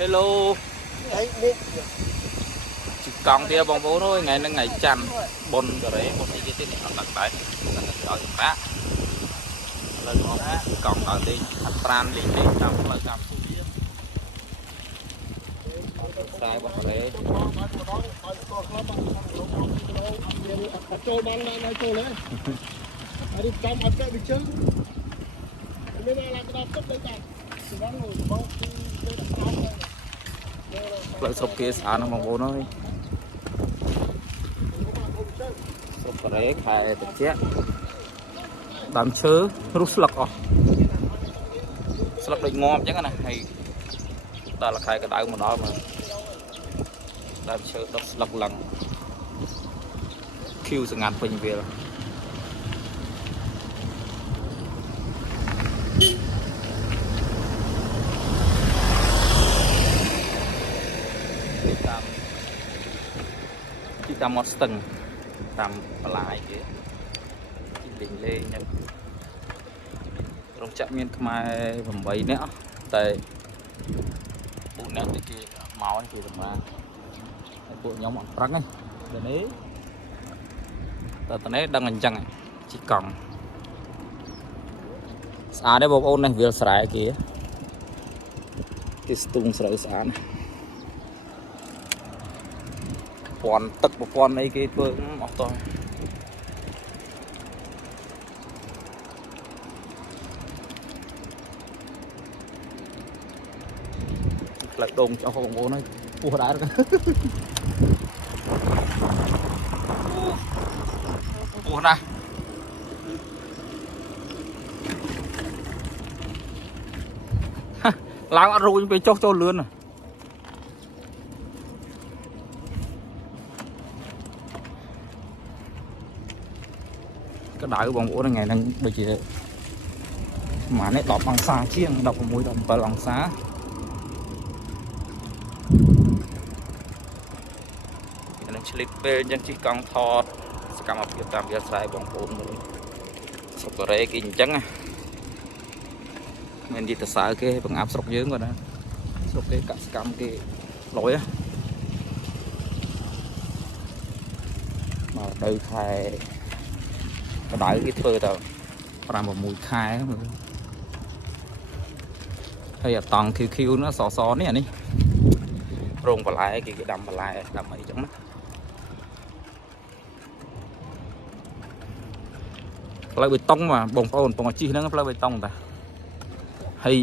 Hello chỉ còn tia bóng bố thôi ngày nâng ngày chăn bồn cái đấy một cái tên họ tặng đấy là nó đó lần đó còn ở đây hạt tran đi đi làm lời làm phu điên sai bọn đấy trôi băng này trôi đấy đi trong mặt cái bị chứ bây giờ làm cái đó đây cả lợi sụp kia xả nó bóng bố thôi sụp cái đấy khai được chết đám chớ rút sලકអស់ស្លឹកដូចងំអញ្ចឹងណាហើយដល់ខែកដៅមកដល់មកដើមឈើដុតស្លឹកឡើងឃីវសង្ងាត់ពេញវាលតាមមាត់ស្ទឹងតាមបន្លាយគេលេងលេងហ្នឹងរោងចក្រមានខ្មែរ8នាក់តែពួកអ្នកទីគេមកគេសម្រាប់ហើយពួកខ្ញុំអត់ប្រឹងទេដល់នេះតើតនេះដឹងអញ្ចឹងជីកង់ស្អាតទេបងប្អូននេះវាលស្រែគេស្ទូងស្រូវស្អាតពណ៌ទឹកប្រព័ន្ធអីគេធ្វើអត់តោះផ្លូវដងចោះបងប្អូនហើយពោះដែរពោះណាស់ឡើងអត់រួចពេលចុះចូលលឿនក្តៅបងប្អូនថ្ងៃហ្នឹងដូចជាប្រហែលនេះ10អង្សាជាង16 17អង្សាឆ្លៀតពេលអញ្ចឹងជិះកង់ថតសកម្មភាពតាមវាលស្រែបងប្អូនមើលស្រុកកូរ៉េគេអញ្ចឹងណាមានយីតសើគេបង្អាប់ស្រុកយើងគាត់ណាស្រុកគេកសកម្មគេលយមកទៅខែកដៅគេធ្វើទៅ5 6ខែមើលហើយអាតង់ QQ នោះសនេះអានេះរោងបន្លែគេដាំបន្លែដាំអីចឹងណាផ្លូវបេតុងបងប្អូនពងអាជីហ្នឹងផ្លូវបេតុងតាហើយ